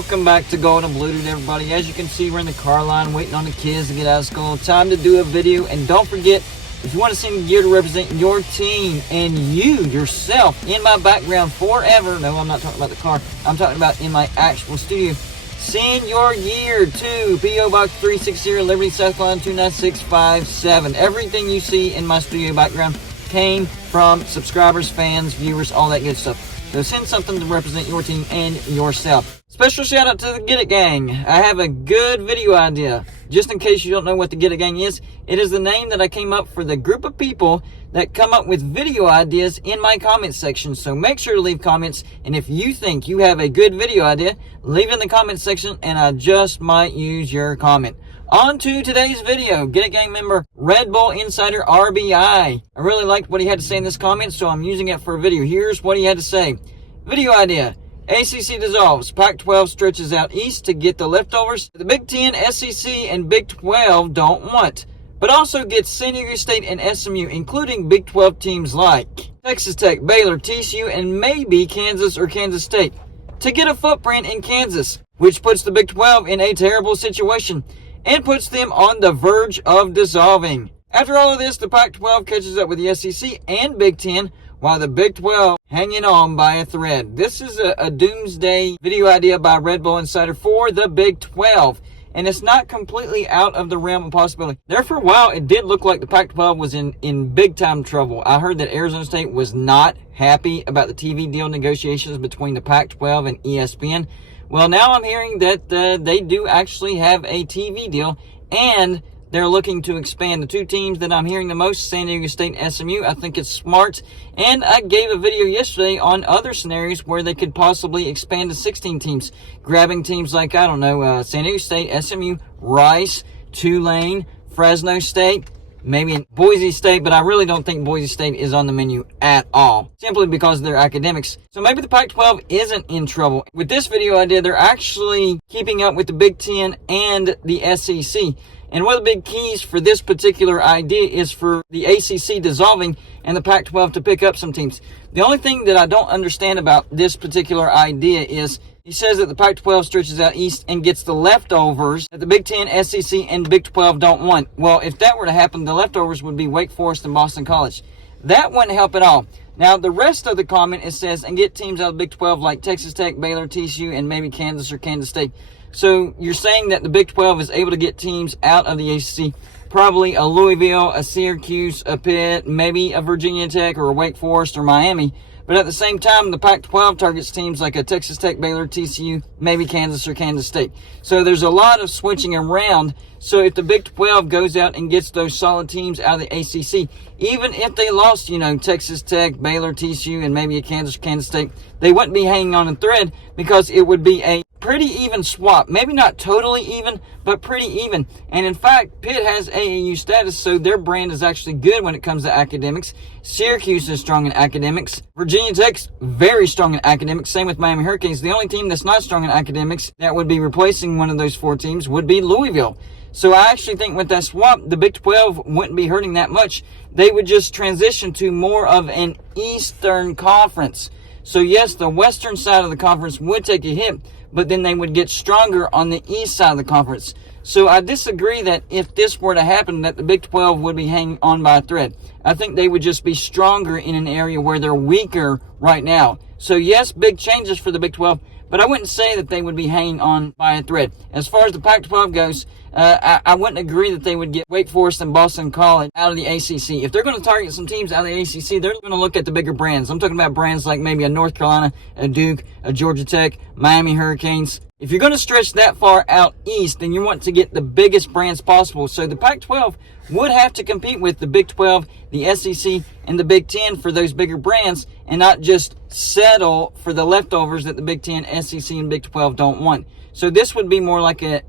Welcome back to Gold and Blue, everybody. As you can see, we're in the car line waiting on the kids to get out of school. Time to do a video, and don't forget, if you want to see the gear to represent your team and you yourself in my background forever, no, I'm not talking about the car, I'm talking about in my actual studio, send your gear to P.O. Box 360, Liberty, South Carolina 29657. Everything you see in my studio background came from subscribers, fans, viewers, all that good stuff. So send something to represent your team and yourself. Special shout out to the Get It Gang. I have a good video idea. Just in case you don't know what the Get It Gang is, it is the name that I came up for the group of people that come up with video ideas in my comment section. So make sure to leave comments, and if you think you have a good video idea, leave it in the comment section and I just might use your comment. On to today's video. Get It Gang member Red Bull Insider RBI. I really liked what he had to say in this comment, so I'm using it for a video. Here's what he had to say. Video idea. ACC dissolves. Pac-12 stretches out east to get the leftovers the Big Ten, SEC, and Big 12 don't want, but also gets San Diego State and SMU, including Big 12 teams like Texas Tech, Baylor, TCU, and maybe Kansas or Kansas State to get a footprint in Kansas, which puts the Big 12 in a terrible situation and puts them on the verge of dissolving. After all of this, the Pac-12 catches up with the SEC and Big Ten, while the Big 12 hanging on by a thread. This is a doomsday video idea by Red Bull Insider for the Big 12, and it's not completely out of the realm of possibility. There for a while, it did look like the Pac-12 was in big time trouble. I heard that Arizona State was not happy about the TV deal negotiations between the Pac-12 and ESPN. Well, now I'm hearing that they do actually have a TV deal, and they're looking to expand. The two teams that I'm hearing the most, San Diego State and SMU, I think it's smart. And I gave a video yesterday on other scenarios where they could possibly expand to 16 teams, grabbing teams like, I don't know, San Diego State, SMU, Rice, Tulane, Fresno State, maybe in Boise State, but I really don't think Boise State is on the menu at all, simply because of their academics. So maybe the Pac-12 isn't in trouble. With this video idea, they're actually keeping up with the Big Ten and the SEC. And one of the big keys for this particular idea is for the ACC dissolving and the Pac-12 to pick up some teams. The only thing that I don't understand about this particular idea is he says that the Pac-12 stretches out east and gets the leftovers that the Big Ten, SEC, and Big 12 don't want. Well, if that were to happen, the leftovers would be Wake Forest and Boston College. That wouldn't help at all. Now, the rest of the comment, it says, and get teams out of the Big 12 like Texas Tech, Baylor, TCU, and maybe Kansas or Kansas State. So you're saying that the Big 12 is able to get teams out of the ACC, probably a Louisville, a Syracuse, a Pitt, maybe a Virginia Tech or a Wake Forest or Miami. But at the same time, the Pac-12 targets teams like a Texas Tech, Baylor, TCU, maybe Kansas or Kansas State. So there's a lot of switching around. So if the Big 12 goes out and gets those solid teams out of the ACC, even if they lost, Texas Tech, Baylor, TCU, and maybe a Kansas or Kansas State, they wouldn't be hanging on a thread because it would be a pretty even swap. Maybe not totally even, but pretty even. And in fact, Pitt has AAU status, so their brand is actually good when it comes to academics. Syracuse is strong in academics. Virginia Tech's very strong in academics. Same with Miami Hurricanes. The only team that's not strong in academics that would be replacing one of those four teams would be Louisville. So I actually think with that swap, the Big 12 wouldn't be hurting that much. They would just transition to more of an Eastern Conference. So yes, the Western side of the conference would take a hit, but then they would get stronger on the east side of the conference. So I disagree that if this were to happen, that the Big 12 would be hanging on by a thread. I think they would just be stronger in an area where they're weaker right now. So yes, big changes for the Big 12, but I wouldn't say that they would be hanging on by a thread. As far as the Pac-12 goes, I wouldn't agree that they would get Wake Forest and Boston College out of the ACC. If they're going to target some teams out of the ACC, they're going to look at the bigger brands. I'm talking about brands like maybe a North Carolina, a Duke, a Georgia Tech, Miami Hurricanes. If you're going to stretch that far out east, then you want to get the biggest brands possible. So the Pac-12 would have to compete with the Big 12, the SEC, and the Big Ten for those bigger brands and not just settle for the leftovers that the Big Ten, SEC, and Big 12 don't want. So this would be more like an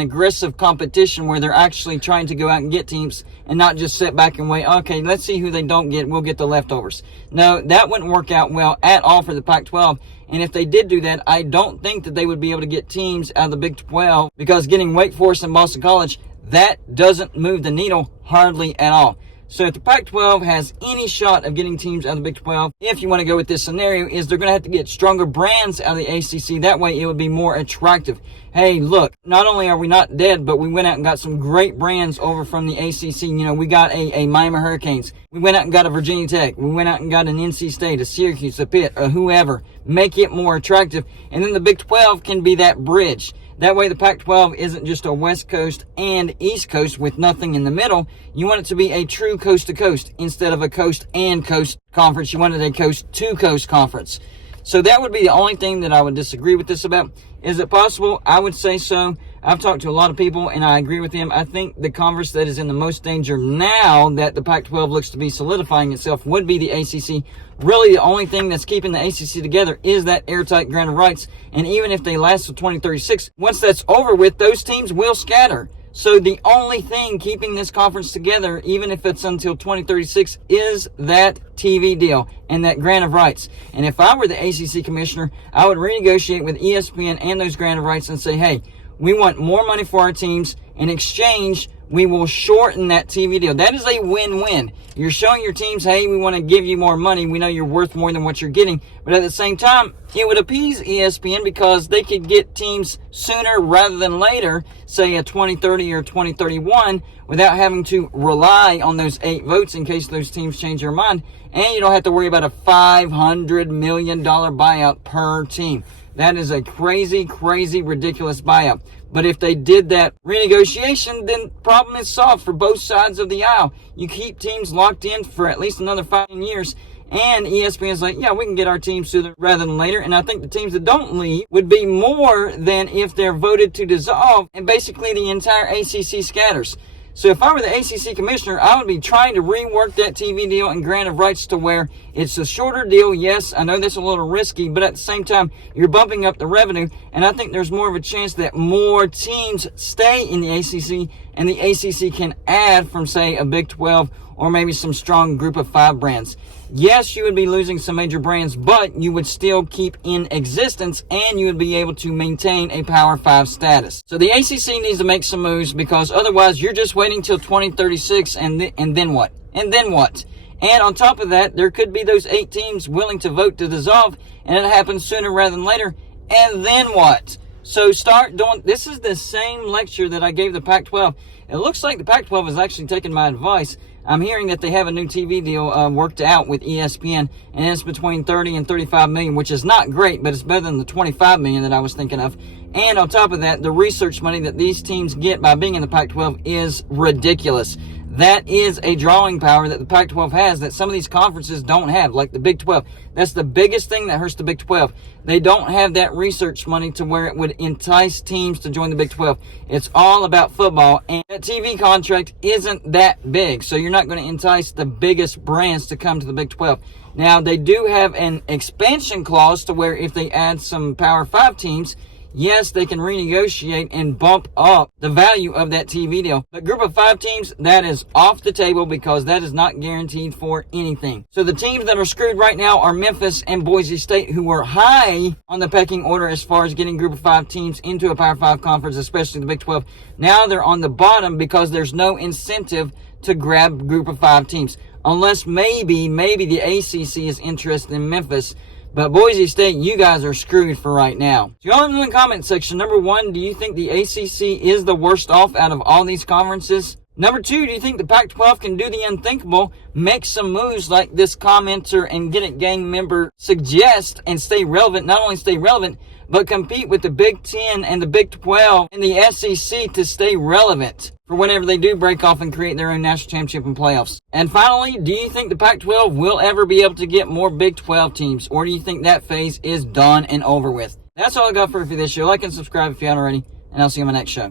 aggressive competition where they're actually trying to go out and get teams and not just sit back and wait, okay, let's see who they don't get, we'll get the leftovers. No, that wouldn't work out well at all for the Pac-12. And if they did do that, I don't think that they would be able to get teams out of the Big 12 because getting Wake Forest and Boston College, that doesn't move the needle hardly at all. So if the Pac-12 has any shot of getting teams out of the Big 12, if you want to go with this scenario, is they're going to have to get stronger brands out of the ACC. That way it would be more attractive. Hey, look, not only are we not dead, but we went out and got some great brands over from the ACC. You know, we got a Miami Hurricanes. We went out and got a Virginia Tech. We went out and got an NC State, a Syracuse, a Pitt, a whoever. Make it more attractive. And then the Big 12 can be that bridge. That way the Pac-12 isn't just a West Coast and East Coast with nothing in the middle. You want it to be a true coast-to-coast instead of a coast and coast conference. You wanted a coast-to-coast conference. So that would be the only thing that I would disagree with this about. Is it possible? I would say so. I've talked to a lot of people, and I agree with them. I think the conference that is in the most danger now that the Pac-12 looks to be solidifying itself would be the ACC. Really, the only thing that's keeping the ACC together is that airtight grant of rights. And even if they last till 2036, once that's over with, those teams will scatter. So the only thing keeping this conference together, even if it's until 2036, is that TV deal and that grant of rights. And if I were the ACC commissioner, I would renegotiate with ESPN and those grant of rights and say, hey, we want more money for our teams. In exchange, we will shorten that TV deal. That is a win-win. You're showing your teams, hey, we want to give you more money. We know you're worth more than what you're getting. But at the same time, it would appease ESPN because they could get teams sooner rather than later, say a 2030 or 2031, without having to rely on those 8 votes in case those teams change their mind. And you don't have to worry about a $500 million buyout per team. That is a crazy, crazy, ridiculous buyout. But if they did that renegotiation, then problem is solved for both sides of the aisle. You keep teams locked in for at least another 5 years. And ESPN is like, yeah, we can get our teams sooner rather than later. And I think the teams that don't leave would be more than if they're voted to dissolve and basically the entire ACC scatters. So if I were the ACC commissioner, I would be trying to rework that TV deal and grant of rights to where it's a shorter deal. Yes, I know that's a little risky, but at the same time, you're bumping up the revenue. And I think there's more of a chance that more teams stay in the ACC and the ACC can add from, say, a Big 12 or maybe some strong group of 5 brands. Yes, you would be losing some major brands, but you would still keep in existence and you would be able to maintain a Power 5 status. So the ACC needs to make some moves because otherwise you're just waiting till 2036 and then what? And then what? And on top of that, there could be those 8 teams willing to vote to dissolve and it happens sooner rather than later. And then what? So start doing, this is the same lecture that I gave the Pac-12. It looks like the Pac-12 is actually taking my advice. I'm hearing that they have a new TV deal worked out with ESPN, and it's between 30 and 35 million, which is not great, but it's better than the 25 million that I was thinking of. And on top of that, the research money that these teams get by being in the Pac-12 is ridiculous. That is a drawing power that the Pac-12 has that some of these conferences don't have, like the Big 12. That's the biggest thing that hurts the Big 12. They don't have that research money to where it would entice teams to join the Big 12. It's all about football, and that TV contract isn't that big, so you're not going to entice the biggest brands to come to the Big 12. Now, they do have an expansion clause to where if they add some Power 5 teams, yes, they can renegotiate and bump up the value of that TV deal. But group of 5 teams, that is off the table because that is not guaranteed for anything. So the teams that are screwed right now are Memphis and Boise State, who were high on the pecking order as far as getting group of 5 teams into a Power 5 conference, especially the Big 12. Now they're on the bottom because there's no incentive to grab group of 5 teams. Unless maybe the ACC is interested in Memphis. But Boise State, you guys are screwed for right now. So y'all in the comment section. Number 1, do you think the ACC is the worst off out of all these conferences? Number 2, do you think the Pac-12 can do the unthinkable, make some moves like this commenter and Get It Gang member suggest and stay relevant, not only stay relevant, but compete with the Big X and the Big 12 and the SEC to stay relevant for whenever they do break off and create their own national championship and playoffs? And finally, do you think the Pac-12 will ever be able to get more Big 12 teams, or do you think that phase is done and over with? That's all I got for you for this show. Like and subscribe if you haven't already, and I'll see you on my next show.